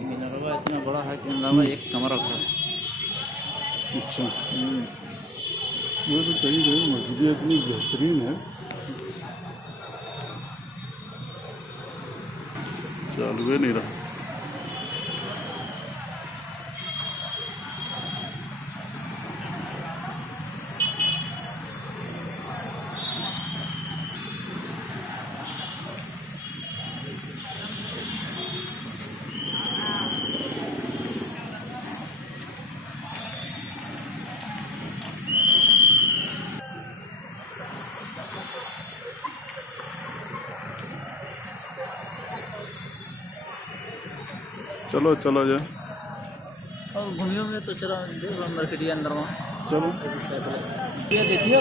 Minerva इतना बड़ा है कि मिनरवा एक कमरा रखा है। अच्छा, ये तो सही है। मस्जिद इतनी बेहतरीन है। चालू नहीं रहा। चलो चलो जाए और घूमियोगे तो चलो देख लो मार्केट के अंदर में। चलो ये देखियो।